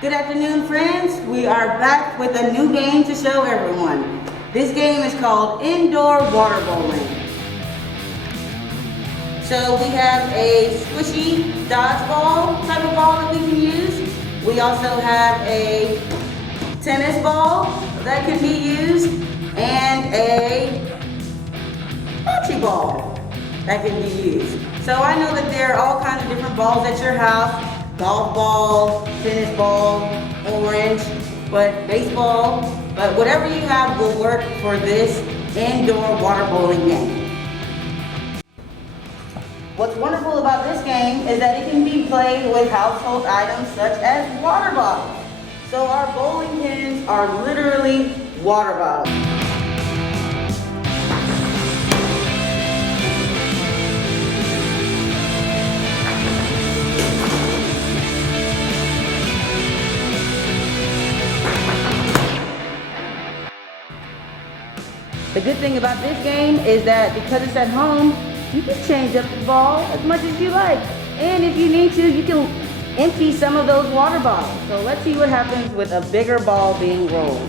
Good afternoon, friends. We are back with a new game to show everyone. This game is called Indoor Water Bowling. So we have a squishy dodgeball type of ball that we can use. We also have a tennis ball that can be used and a bocce ball that can be used. So I know that there are all kinds of different balls at your house. Golf ball, tennis ball, orange, baseball, but whatever you have will work for this indoor water bowling game. What's wonderful about this game is that it can be played with household items such as water bottles. So our bowling pins are literally water bottles. The good thing about this game is that because it's at home, you can change up the ball as much as you like. And if you need to, you can empty some of those water bottles. So let's see what happens with a bigger ball being rolled.